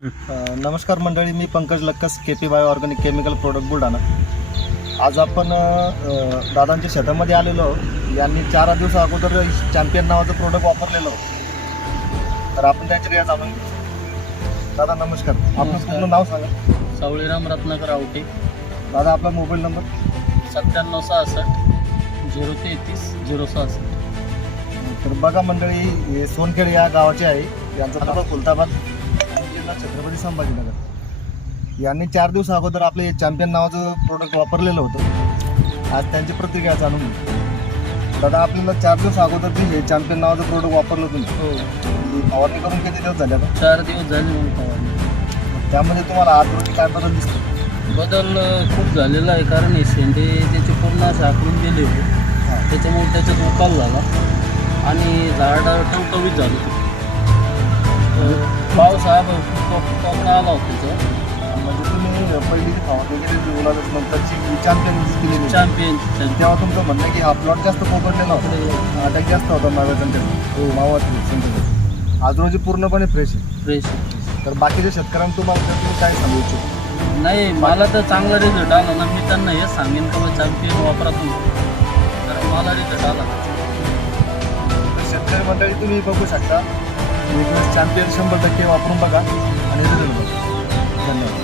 नमस्कार मंडळी, मी Pankaj Lakkas, KP bio organic chemical product Buldhana. आज आपण दादांच्या शेतामध्ये आलेलो आहोत. यांनी 4 दिवसा अगोदर चॅम्पियन नावाचं प्रोडक्ट वापरलेलं होतं. तर आपण त्याच्या जाणून घेऊ. दादा नमस्कार, आपलं पूर्ण नाव सांगा. सावळीराम रत्नाकर आवटे. दादा आपला मोबाईल नंबर. 9766 033 066. तर बघा मंडळी, हे सोनखेड या गावाचे आहे. यांचा तालुका खुलताबाद, जिल्हा छत्रपती संभाजीनगर. यांनी 4 दिवस अगोदर आपलं हे चॅम्पियन नावाचं प्रोडक्ट वापरलेलं होतं. आज त्यांची प्रतिक्रिया जाणून घेऊ. दादा आपल्याला 4 दिवस अगोदर जे हे चॅम्पियन नावाचं प्रोडक्ट वापरलं तुम्ही, हो, फवारणी करून किती दिवस झाले आता? 4 दिवस झाले म्हणून फवारणी. त्यामध्ये तुम्हाला आज रोजी काय बदल दिसतो? बदल खूप झालेला आहे, कारण हे शेंडे त्याचे पूर्ण असे आखडून गेले होते. त्याच्यामुळे त्याच्यात उकाल झाला आणि झाड टवटवीत झालं. पावसाळा खूप आला होता त्याचा. म्हणजे तुम्ही पहिली जी फवारणी केली बोलायला नंतरची चॅम्पियन केली चॅम्पियन तेव्हा तुमचं म्हणणं आहे की हा प्लॉट जास्त पोपडलेला होता, अटॅक जास्त होता माव्याचा. हो, मावा आज रोजी पूर्णपणे फ्रेश आहे. फ्रेश. तर बाकीच्या शेतकऱ्यांना तुम्हाला तुम्ही काय सांगू इच्छितो? नाही, मला तर चांगला रिझल्ट आला ना. मी त्यांना हे सांगेन का चॅम्पियन वापरा तुम्ही, तर मला रिझल्ट आला. शेतकरी मंडळी तुम्ही बघू शकता, चॅम्पियन 100% वापरून बघा आणि रिझल्ट बघा. धन्यवाद.